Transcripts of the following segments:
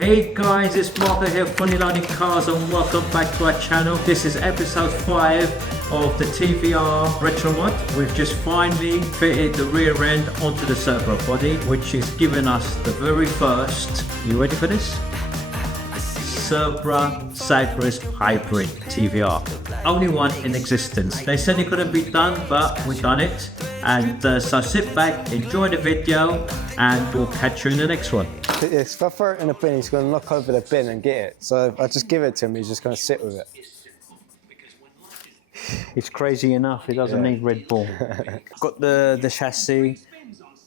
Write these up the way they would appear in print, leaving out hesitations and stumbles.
Hey guys, it's Marco here, Fullyloaded Cars, and welcome back to our channel. This is episode 5 of the TVR Retromod. We've just finally fitted the rear end onto the Cerbera body, which is giving us the very first, you ready for this? Cerbera Sagaris Hybrid TVR. Only one in existence. They said it couldn't be done, but we've done it. And so sit back, enjoy the video, and we'll catch you in the next one. If I throw it in a bin, he's going to knock over the bin and get it. So if I just give it to him, he's just going to sit with it. It's crazy enough, he doesn't need Red Bull. Got the chassis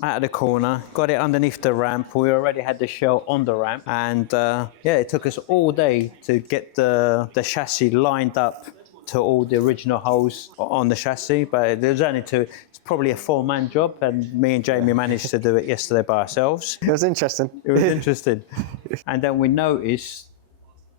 out of the corner, got it underneath the ramp. We already had the shell on the ramp, and yeah, it took us all day to get the chassis lined up to all the original holes on the chassis, but there's only two. It's probably a 4-man job, and me and Jamie managed to do it yesterday by ourselves. It was interesting. It was interesting. And then we noticed,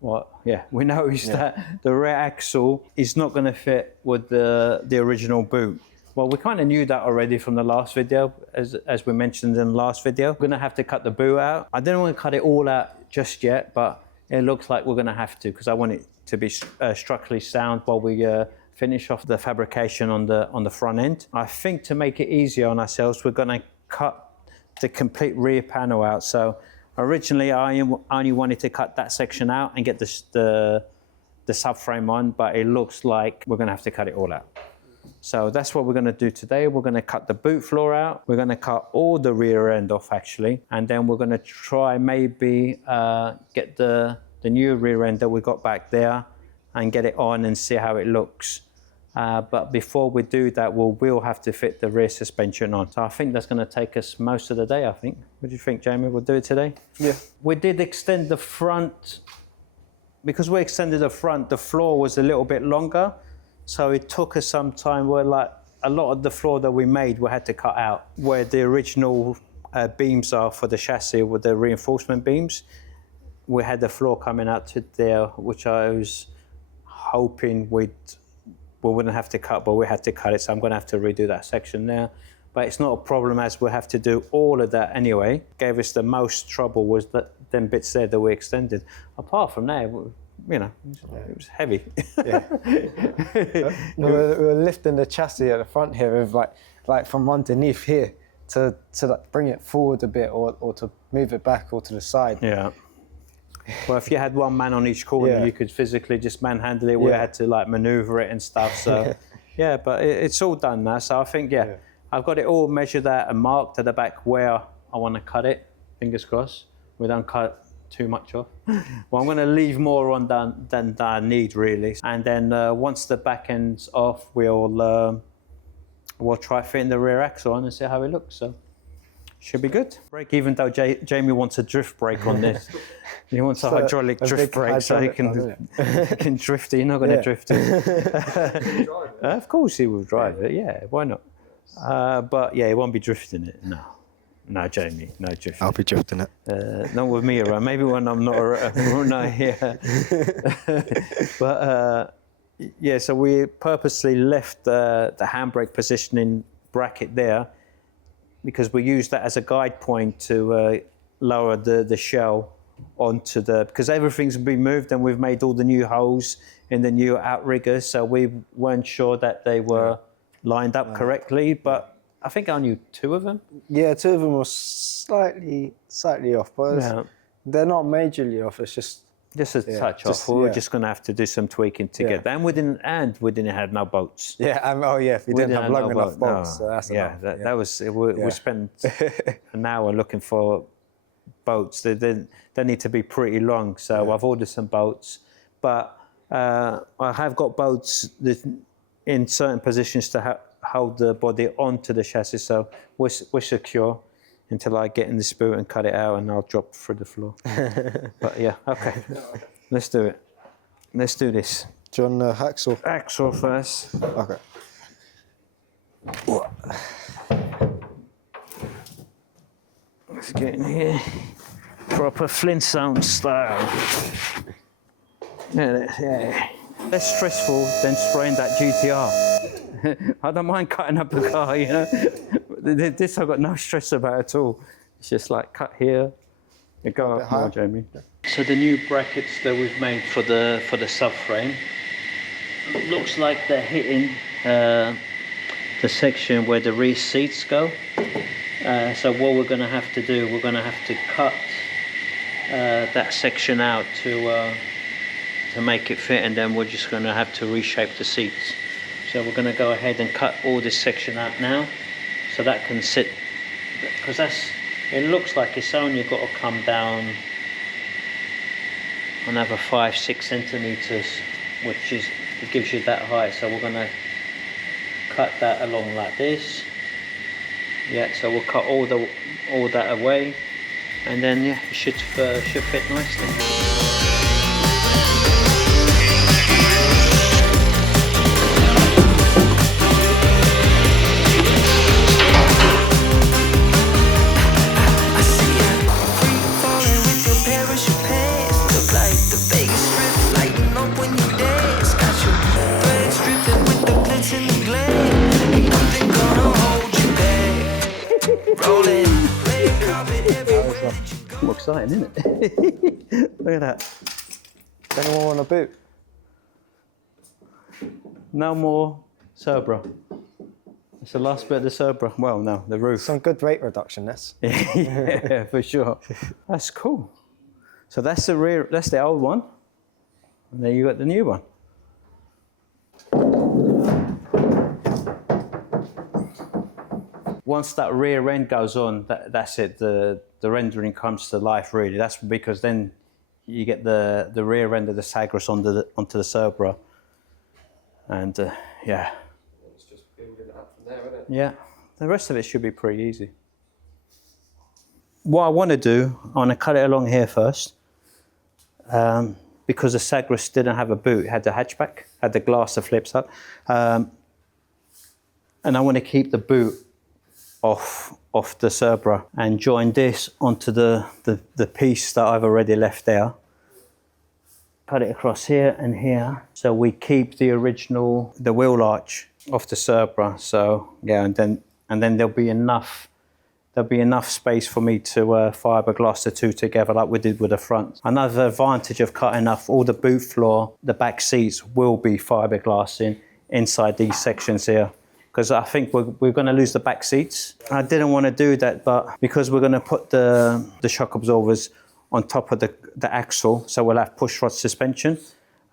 that the rear axle is not going to fit with the original boot. Well, we kind of knew that already from the last video, as we mentioned in the last video. We're going to have to cut the boot out. I didn't want to cut it all out just yet, but it looks like we're going to have to, because I want it to be structurally sound while we finish off the fabrication on the front end. I think to make it easier on ourselves, we're going to cut the complete rear panel out. So originally, I only wanted to cut that section out and get the subframe on, but it looks like we're going to have to cut it all out. So that's what we're going to do today. We're going to cut the boot floor out. We're going to cut all the rear end off, actually, and then we're going to try maybe get the new rear end that we got back there and get it on and see how it looks. But before we do that, we'll have to fit the rear suspension on. So I think that's going to take us most of the day, I think. What do you think, Jamie? We'll do it today? Yeah. We did extend the front. Because we extended the front, the floor was a little bit longer. So it took us some time where, like, a lot of the floor that we made, we had to cut out. Where the original beams are for the chassis with the reinforcement beams, we had the floor coming out to there, which I was hoping we wouldn't have to cut, but we had to cut it, so I'm going to have to redo that section there. But it's not a problem, as we have to do all of that anyway. Gave us the most trouble was them bits there that we extended. Apart from that, you know, it was heavy. Yeah. we were lifting the chassis at the front here with like from underneath here to like bring it forward a bit or to move it back or to the side. Yeah. Well, if you had one man on each corner, you could physically just manhandle it. We had to like maneuver it and stuff. So yeah, but it's all done now. So I think I've got it all measured out and marked at the back where I want to cut it. Fingers crossed. We don't cut too much off. Well, I'm going to leave more on than I need, really. And then once the back end's off, we'll try fitting the rear axle on and see how it looks. So should be good. Brake, even though Jamie wants a drift brake on this. He wants a hydraulic drift brake so he can drift it. You're not going to drift it. Of course he will drive it, yeah, why not? But yeah, he won't be drifting it, no. No, Jamie, no drifting. I'll be drifting it. Not with me around, maybe when I'm not here. But yeah, so we purposely left the handbrake positioning bracket there because we used that as a guide point to lower the shell onto because everything's been moved and we've made all the new holes in the new outriggers, so we weren't sure that they were lined up correctly, but I think I knew 2 of them. Yeah, 2 of them were slightly off, but they're not majorly off. It's just a touch off. We're just going to have to do some tweaking to get that. And we didn't have no bolts. Yeah, if you didn't have long enough bolts, so that's enough. That was. We spent an hour looking for bolts. They need to be pretty long, so I've ordered some bolts, but I have got bolts in certain positions to hold the body onto the chassis, so we're secure until I get in this boot and cut it out, and I'll drop through the floor. But yeah, okay, let's do it. Let's do this. Do you want the hacksaw? Hacksaw first. Okay. Let's get in here. Proper Flintstone style. Yeah. Less stressful than spraying that GTR. I don't mind cutting up a car, you know. This I've got no stress about at all. It's just like cut here, You go up more, Jamie. So the new brackets that we've made for the subframe, looks like they're hitting the section where the rear seats go. So what we're going to have to do, we're going to have to cut that section out to make it fit, and then we're just going to have to reshape the seats. So we're going to go ahead and cut all this section out now, so that can sit, because it looks like it's only got to come down another 5-6 centimeters, which is, it gives you that height. So we're going to cut that along like this. Yeah, so we'll cut all that away, and then yeah, it should fit nicely. More exciting, isn't it? Look at that. Does anyone want a boot? No more Cerbera. It's the last bit of the Cerbera. Well, no, the roof. Some good weight reduction, this. Yeah, for sure. That's cool. So that's the rear. That's the old one, and then you got the new one. Once that rear end goes on, that's it. The rendering comes to life, really. That's because then you get the rear end of the Sagaris onto the Cerbera, and yeah. It's just building it up from there, isn't it? Yeah, the rest of it should be pretty easy. What I want to do, I want to cut it along here first, because the Sagaris didn't have a boot. It had the hatchback, had the glass that flips up, and I want to keep the boot off the Cerbera and join this onto the piece that I've already left there. Cut it across here and here, so we keep the wheel arch off the Cerbera. So yeah, and then there'll be enough space for me to fiberglass the two together like we did with the front. Another advantage of cutting off all the boot floor, the back seats will be fiberglassing inside these sections here, because I think we're going to lose the back seats. I didn't want to do that, but because we're going to put the shock absorbers on top of the axle, so we'll have push rod suspension.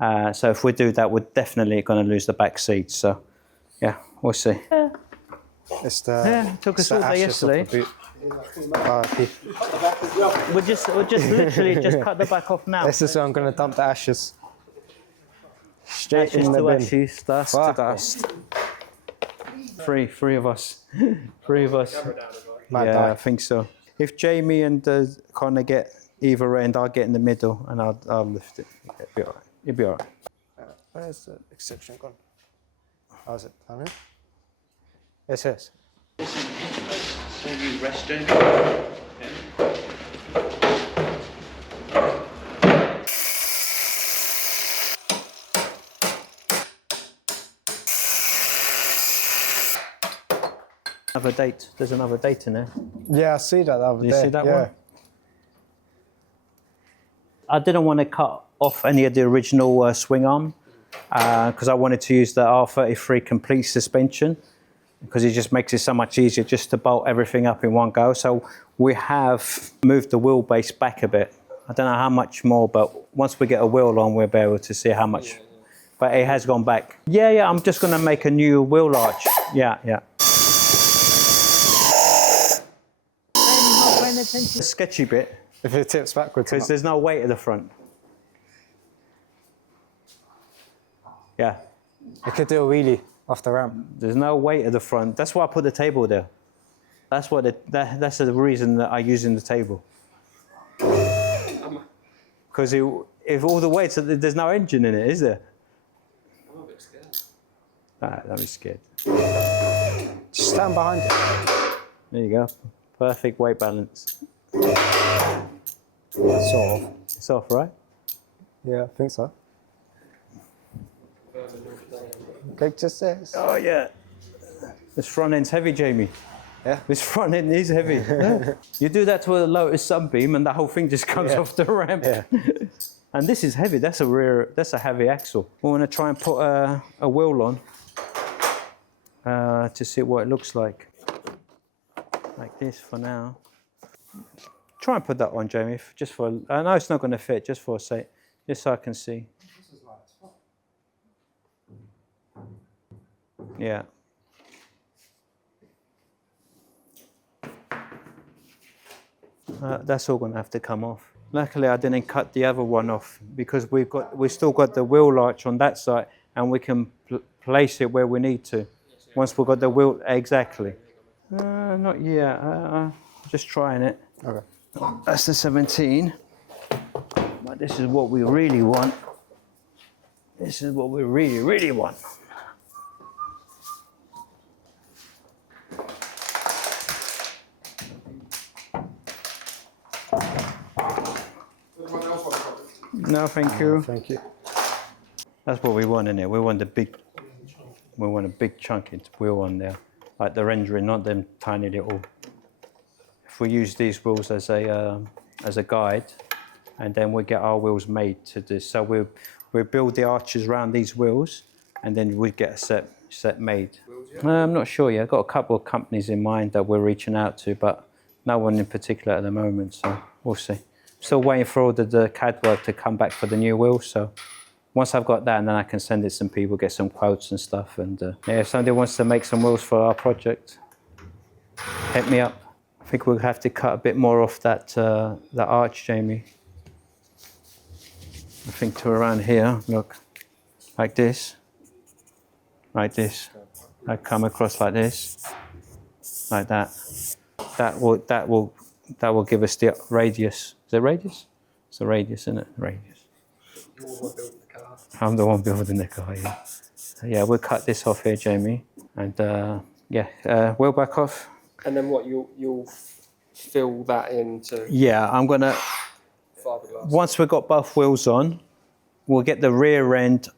So if we do that, we're definitely going to lose the back seats. So yeah, we'll see. Yeah. It took us all day yesterday. We'll just literally just cut the back off now. This is where I'm going to dump the ashes. Straight Ashes in the to bin. ashes, dust to dust. Three of us. Might Yeah, die. I think so. If Jamie and Connor get either end, I'll get in the middle and I'll lift it. It'll be all right. Where's the exception gone? How's it done? Yes, yes. Maybe rest, Jamie. Another date. There's another date in there. Yeah, I see that the other day. You see that one? I didn't want to cut off any of the original swing arm because I wanted to use the R33 complete suspension, because it just makes it so much easier just to bolt everything up in one go. So we have moved the wheelbase back a bit. I don't know how much more, but once we get a wheel on, we'll be able to see how much. But it has gone back. Yeah, I'm just going to make a new wheel arch. Yeah. The sketchy bit, If it tips backwards. because there's no weight at the front. Yeah, It could do a wheelie off the ramp. there's no weight at the front. That's why I put the table there. That's that's the reason that I'm using the table. Because if all the weights, there's no engine in it, is there? I'm a bit scared. Don't be scared. Just stand behind it. There you go. Perfect weight balance. Sort of. It's off, right? Yeah, I think so. Greg just says. Oh yeah. This front end's heavy, Jamie. Yeah. This front end is heavy. Yeah. You do that to a Lotus Sunbeam and the whole thing just comes off the ramp. Yeah. And this is heavy. That's a heavy axle. We want to try and put a wheel on to see what it looks like this for now. Try and put that on, Jamie, just for. I know it's not going to fit, just for a sec, just so I can see. Yeah. That's all going to have to come off. Luckily, I didn't cut the other one off because we've still got the wheel arch on that side, and we can place it where we need to. Once we've got the wheel exactly. Not yet. Just trying it. Okay. That's the 17. But this is what we really want. This is what we really, really want. No, thank you. Thank you. That's what we want in it. We want a big chunky wheel on there, like the rendering, not them tiny little. If we use these wheels as a guide, and then we get our wheels made to this. So we build the arches around these wheels, and then we get a set made. I'm not sure yet. I've got a couple of companies in mind that we're reaching out to, but no one in particular at the moment. So we'll see. Still waiting for all the CAD work to come back for the new wheels. So once I've got that, and then I can send it to some people, get some quotes and stuff. And yeah, if somebody wants to make some wheels for our project, hit me up. I think we'll have to cut a bit more off that arch, Jamie. I think to around here, look, like this. Like this. I come across like this, like that. That will give us the radius. Is it radius? It's a radius, isn't it? Radius. You're the one building the car. I'm the one building the car, yeah. So yeah, we'll cut this off here, Jamie. And wheel back off. And then what, you'll fill that into Yeah, I'm gonna, fiberglass? once we've got both wheels on, we'll get the rear end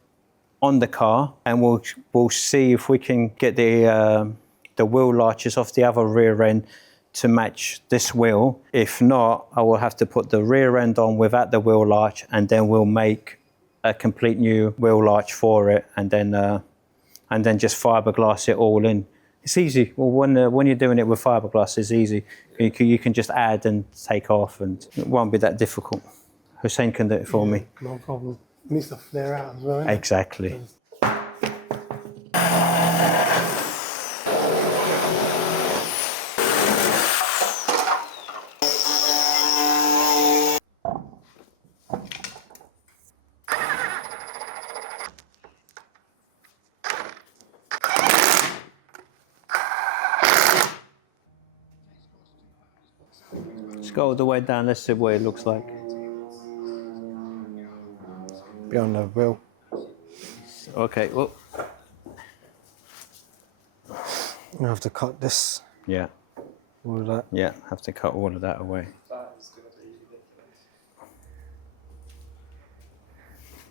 on the car, and we'll see if we can get the wheel arches off the other rear end to match this wheel. If not, I will have to put the rear end on without the wheel arch, and then we'll make a complete new wheel arch for it, and then just fiberglass it all in. It's easy. Well, when you're doing it with fiberglass, it's easy. You can just add and take off, and it won't be that difficult. Hussein can do it for me. No problem. It needs to flare out as well, innit? Exactly. Let's go all the way down. Let's see what it looks like. Be on the wheel. Okay. Well. I have to cut this. Yeah. All of that. Yeah. Have to cut all of that away. That is going to be ridiculous.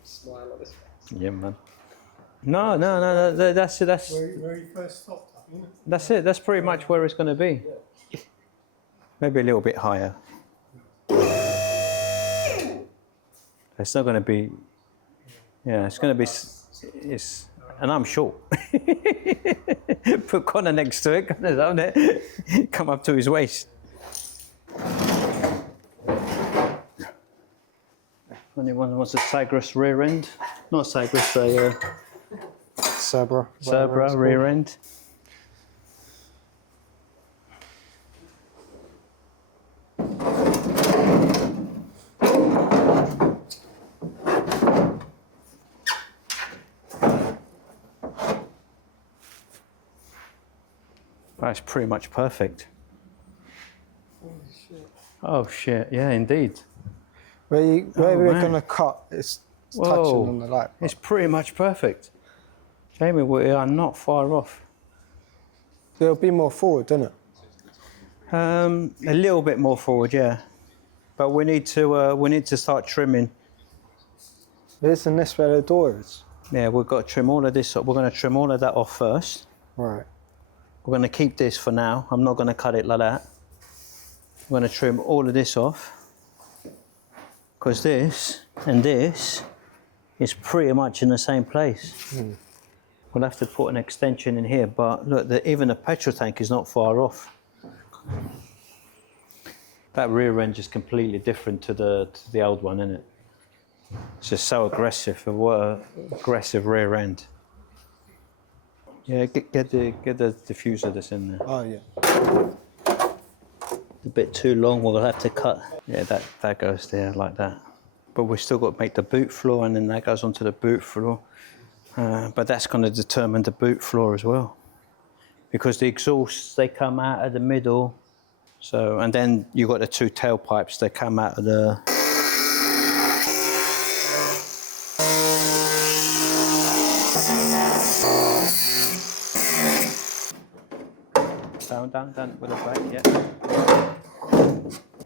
Smile at this. Yeah, man. No. That's Where you first stopped, I think. that's it. That's pretty much where it's going to be. Maybe a little bit higher. It's not going to be. Yeah, it's going to be. And I'm short. Put Connor next to it. Connor's on it. Come up to his waist. Anyone wants a Sagaris rear end? Not Sagaris, Cerbera. Cerbera rear end. That's pretty much perfect. Holy shit. Oh shit! Yeah, indeed. Where we're man. gonna cut, it's Whoa. touching on the light. It's pretty much perfect. Jamie, we are not far off. There'll be more forward, isn't it? A little bit more forward, yeah. But we need to start trimming. Isn't this where the door is? Yeah, we've got to trim all of this. We're going to trim all of that off first. Right. We're going to keep this for now. I'm not going to cut it like that. I'm going to trim all of this off, because this and this is pretty much in the same place. We'll have to put an extension in here, but look, even the petrol tank is not far off. That rear end is completely different to the old one, isn't it? It's just so aggressive. What an aggressive rear end. Yeah, get the diffuser that's in there. Oh yeah. A bit too long, we'll have to cut. Yeah, that goes there like that. But we've still got to make the boot floor, and then that goes onto the boot floor. But that's going to determine the boot floor as well, because the exhausts, they come out of the middle. So, and then you've got the two tailpipes that come out of the... Down with the back, yeah.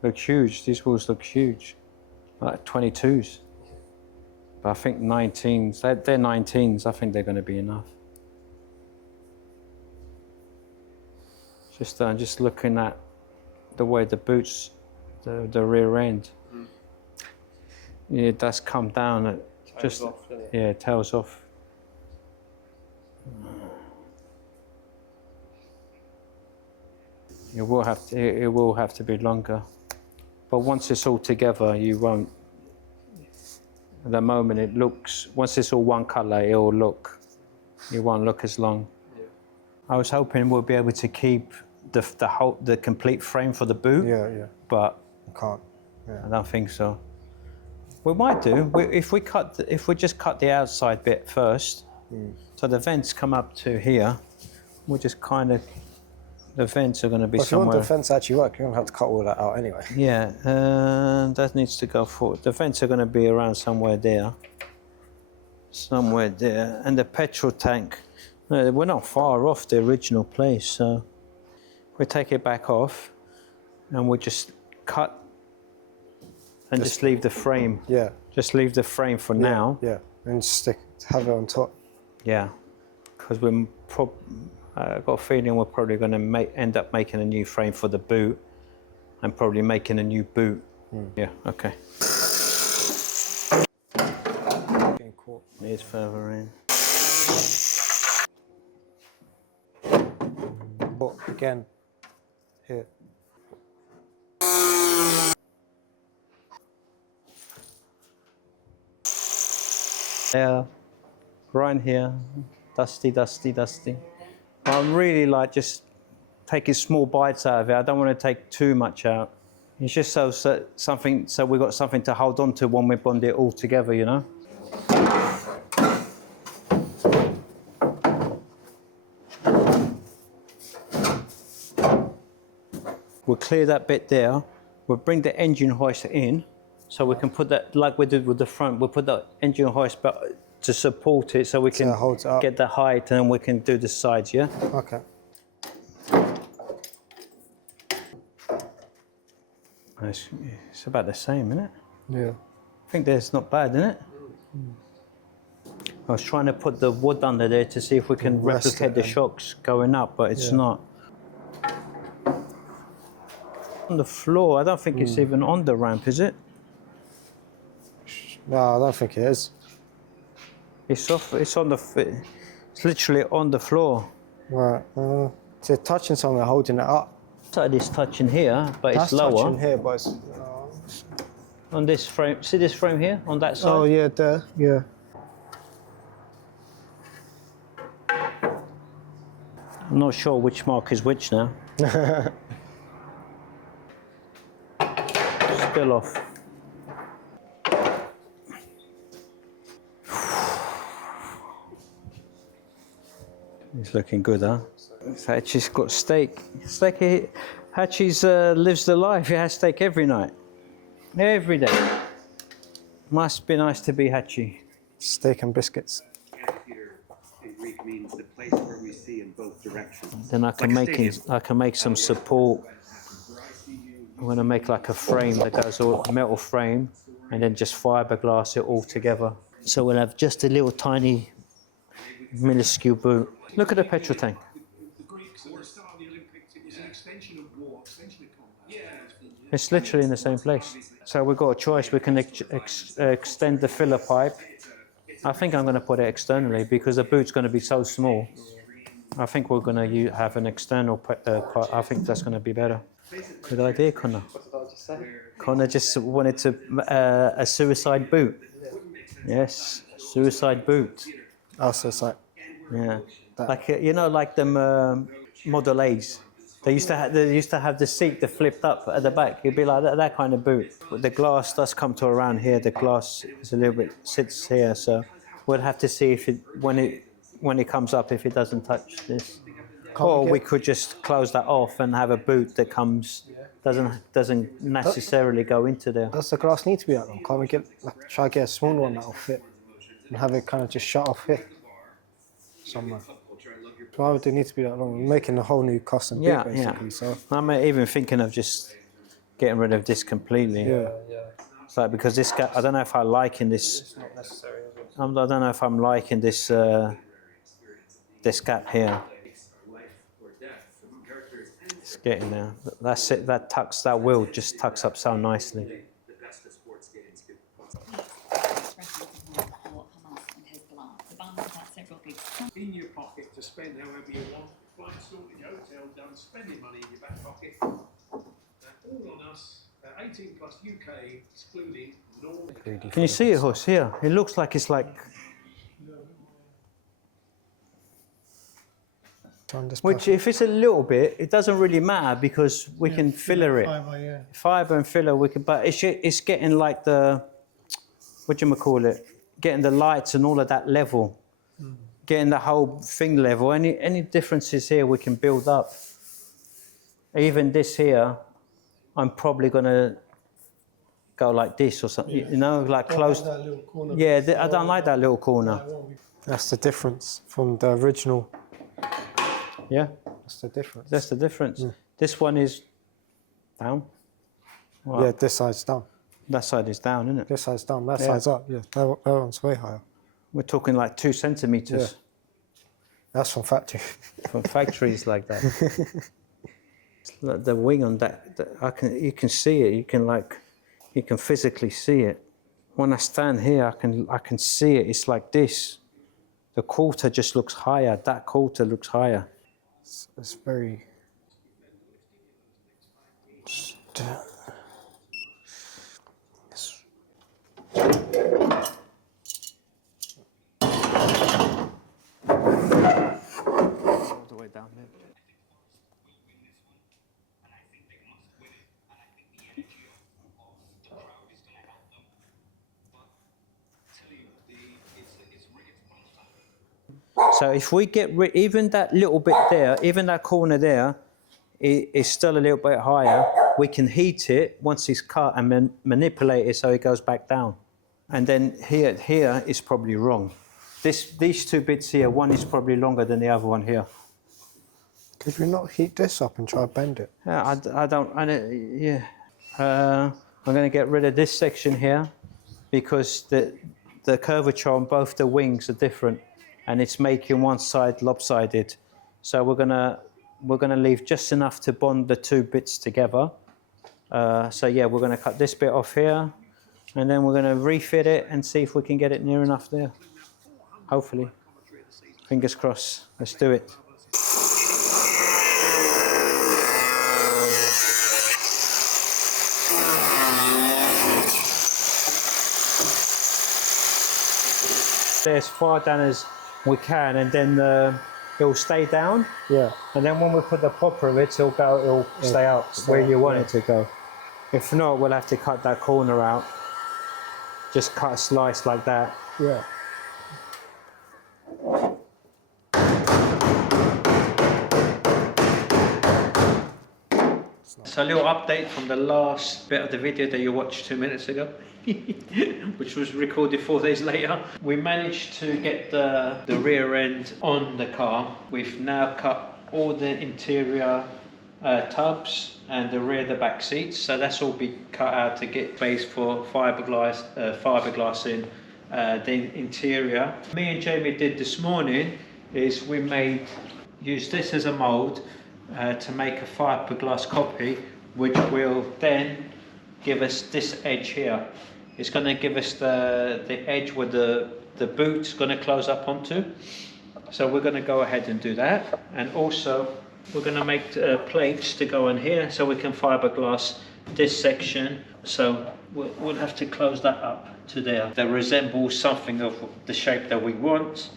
Look huge, these wheels look huge. Like 22s. But I think 19s, they're 19s, I think they're going to be enough. Just looking at the way the boots, the rear end. Yeah, it does come down. Just off, yeah, it tails off. It will have to be longer. But once it's all together, you won't. At the moment, it looks. Once it's all one colour, it won't look as long. Yeah. I was hoping we'll be able to keep the complete frame for the boot. Yeah. But I can't. Yeah. I don't think so. We might do if we just cut the outside bit first. So the vents come up to here. We'll just kind of. The vents are going to be somewhere. If you want the vents to actually work, you're going to have to cut all that out anyway. Yeah, that needs to go forward. The vents are going to be around somewhere there. And the petrol tank, we're not far off the original place, so we take it back off and we just cut and just leave the frame. Yeah. Just leave the frame for now. Yeah, and have it on top. Yeah, because I've got a feeling we're probably going to end up making a new frame for the boot and probably making a new boot. Yeah, okay. Getting caught. Here's further in. Caught again. Here. Yeah, right here. Dusty. I'm really like just taking small bites out of it. I don't want to take too much out. It's just so we've got something to hold on to when we bond it all together, you know. We'll clear that bit there. We'll bring the engine hoist in, so we can put that like we did with the front. We'll put the engine hoist back to support it, so we can get the height, and then we can do the sides, yeah? Okay. It's about the same, isn't it? Yeah. I think that's not bad, isn't it? I was trying to put the wood under there to see if we can replicate the shocks going up, but it's not. On the floor, I don't think it's even on the ramp, is it? No, I don't think it is. It's off. It's on the. It's literally on the floor. Right. So touching something, holding it up. Side is touching here, but That's it's lower. touching here, but it's. On this frame. See this frame here on that side. Oh yeah, there. Yeah. I'm not sure which mark is which now. Spill off. It's looking good, huh? Hatchie's got steak. Hatchie's lives the life. He has steak every night. Every day. Must be nice to be Hatchie. Steak and biscuits. Amphitheater in Greek means the place where we see in both directions. Then I can make some support. I'm going to make like a frame that goes all metal frame, and then just fiberglass it all together. So we'll have just a little tiny minuscule boot. Look at the petrol tank. It's literally in the same place. So we've got a choice. We can extend the filler pipe. I think I'm going to put it externally because the boot's going to be so small. I think we're going to have an external part. I think that's going to be better. Good idea, Connor. What did I just say? Connor just wanted to a suicide boot. Yes, suicide boot. Oh, so it's like, Yeah, like you know, like them Model A's. They used to have the seat that flipped up at the back. It'd be like that kind of boot. But the glass does come to around here. The glass is a little bit sits here, so we'll have to see if it when it comes up if it doesn't touch this. Or we could just close that off and have a boot that doesn't necessarily go into there. does the glass need to be that long? Can't we get try to get a smaller one that'll fit and have it kind of just shut off here somewhere? Why would they need to be that long? You're making a whole new custom boot basically. So I'm even thinking of just getting rid of this completely. yeah. It's like because this gap, I don't know if I like in this. It's not necessary, is it? I don't know if I'm liking this this gap here. It's getting there. That's it. That wheel just tucks up so nicely. In your pocket to spend however you want. Flight sorting your hotel done, spending money in your back pocket. All on us. 18 plus UK, excluding normal. Can you see it, Huss? Here, it looks like it's like. Which, if it's a little bit, it doesn't really matter because we can filler it. Fiber, yeah. Fiber and filler, we can. But it's getting like the, what do you call it? Getting the lights and all of that level. Getting the whole thing level. Any differences here we can build up. Even this here, I'm probably gonna go like this or something. You know, like close. That little corner. Yeah, I don't like that little corner. That's the difference from the original. Yeah, That's the difference. that's the difference. This one is down. Wow. Yeah, this side's down. That side is down, isn't it? This side's down. That side's up. Yeah, that one's way higher. We're talking like 2 centimeters. Yeah. That's from factory. From factories like that. It's like the wing on that, you can see it. You can physically see it. When I stand here, I can see it. It's like this. The quarter just looks higher. That quarter looks higher. It's very. All the way down there. So if we get even that little bit there, even that corner there, is still a little bit higher. We can heat it once it's cut and manipulate it so it goes back down. And then here is probably wrong. These 2 bits here, one is probably longer than the other one here. Could we not heat this up and try to bend it? Yeah, I'm going to get rid of this section here because the curvature on both the wings are different. And it's making one side lopsided. So we're gonna leave just enough to bond the 2 bits together. So yeah, we're gonna cut this bit off here, and then we're gonna refit it and see if we can get it near enough there. Hopefully. Fingers crossed. Let's do it. Stay as far down as we can, and then it'll stay down. Yeah. And then when we put the popper of it, it'll stay out where you want it to go. If not, we'll have to cut that corner out. Just cut a slice like that. Yeah. So a little update from the last bit of the video that you watched 2 minutes ago, which was recorded 4 days later. We managed to get the rear end on the car. We've now cut all the interior tubs and the rear of the back seats. So that's all been cut out to get space for fiberglass in the interior. Me and Jamie did this morning is we used this as a mould to make a fiberglass copy which will then give us this edge here. It's going to give us the edge where the boot's going to close up onto. So we're going to go ahead and do that, and also we're going to make plates to go in here so we can fiberglass this section. So we'll have to close that up to there. That resembles something of the shape that we want,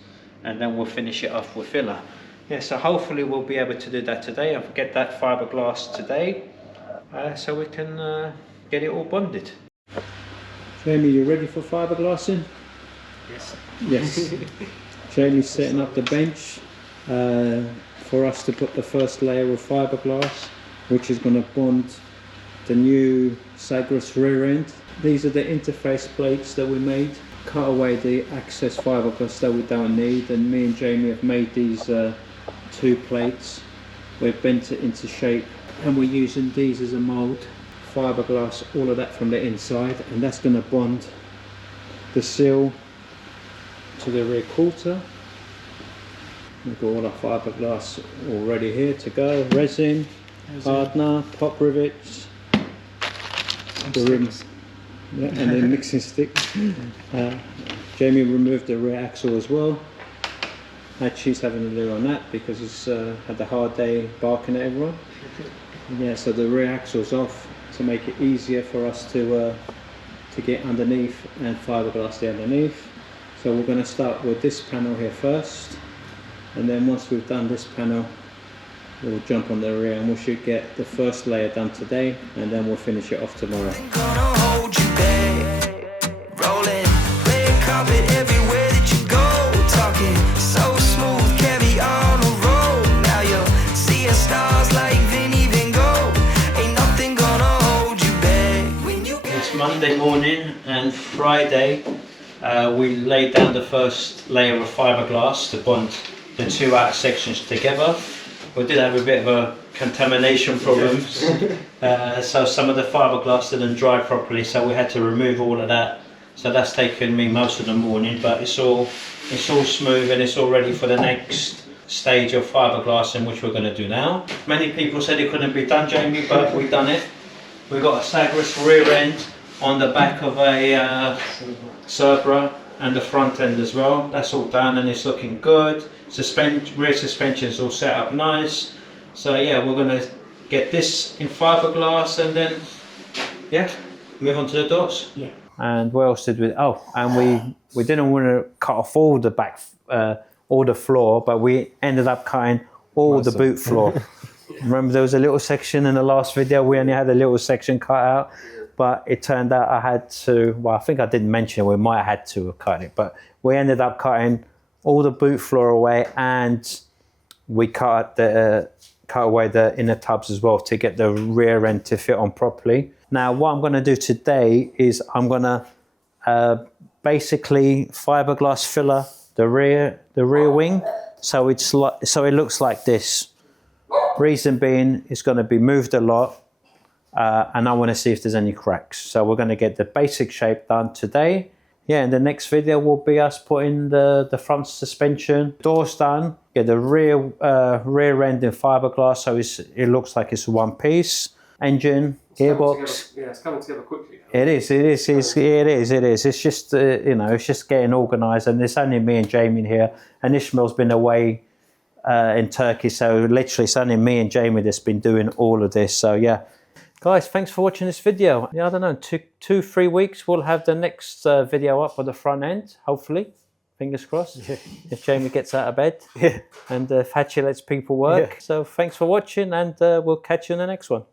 and then we'll finish it off with filler. Yeah, so hopefully we'll be able to do that today and get that fiberglass today, so we can get it all bonded. Jamie, you ready for fiberglassing? Yes. Yes. Jamie's setting up the bench for us to put the first layer of fiberglass, which is going to bond the new Sagaris rear end. These are the interface plates that we made. Cut away the excess fiberglass that we don't need, and me and Jamie have made these 2 plates. We've bent it into shape, and we're using these as a mould. Fiberglass, all of that from the inside, and that's going to bond the seal to the rear quarter. We've got all our fiberglass all ready here to go. Resin, hardener, pop rivets, the rim, yeah, and then mixing stick. Jamie removed the rear axle as well. She's having a loo on that because he's had a hard day barking at everyone. Yeah, so the rear axle's off to make it easier for us to get underneath and fiberglass the underneath. So we're going to start with this panel here first, and then once we've done this panel, we'll jump on the rear and we should get the first layer done today, and then we'll finish it off tomorrow. Gonna hold you back, rolling, red carpet everywhere that you go, talking so smooth, carry on the road. Now you're seeing stars like Vinny Van Gogh. Ain't nothing gonna hold you back when you get. It's Monday morning, and Friday we laid down the first layer of fiberglass to bond the 2 outer sections together. We did have a bit of a contamination problem, so some of the fiberglass didn't dry properly, so we had to remove all of that. So that's taken me most of the morning, but it's all smooth and it's all ready for the next stage of fiberglassing, which we're going to do now. Many people said it couldn't be done, Jamie, but we've done it. We've got a Sagaris rear end on the back of a Cerbera, and the front end as well. That's all done and it's looking good. Rear suspension is all set up nice. So yeah, we're going to get this in fiberglass and then yeah, move on to the doors. Yeah. And what else did we? Oh, and we didn't want to cut off all the back, all the floor, but we ended up cutting all the boot floor. Remember, there was a little section in the last video. We only had a little section cut out. But it turned out I had to, well, I think I didn't mention it, we might have had to cut it, but we ended up cutting all the boot floor away, and we cut away the inner tubs as well to get the rear end to fit on properly. Now, what I'm going to do today is I'm going to basically fiberglass filler the rear wing, so it looks like this. Reason being, it's going to be moved a lot. And I want to see if there's any cracks. So we're going to get the basic shape done today. Yeah, and the next video will be us putting the front suspension, doors done, get the rear end in fiberglass so it looks like it's one piece. Engine, gearbox. Yeah, it's coming together quickly. It is. It's just it's just getting organised, and it's only me and Jamie here, and Ishmael's been away in Turkey, so literally it's only me and Jamie that's been doing all of this. So yeah. Guys, thanks for watching this video. Yeah, I don't know, 2-3 weeks we'll have the next video up for the front end, hopefully. Fingers crossed. Yeah. If Jamie gets out of bed. Yeah. And if Hatchie lets people work. Yeah. So thanks for watching, and we'll catch you in the next one.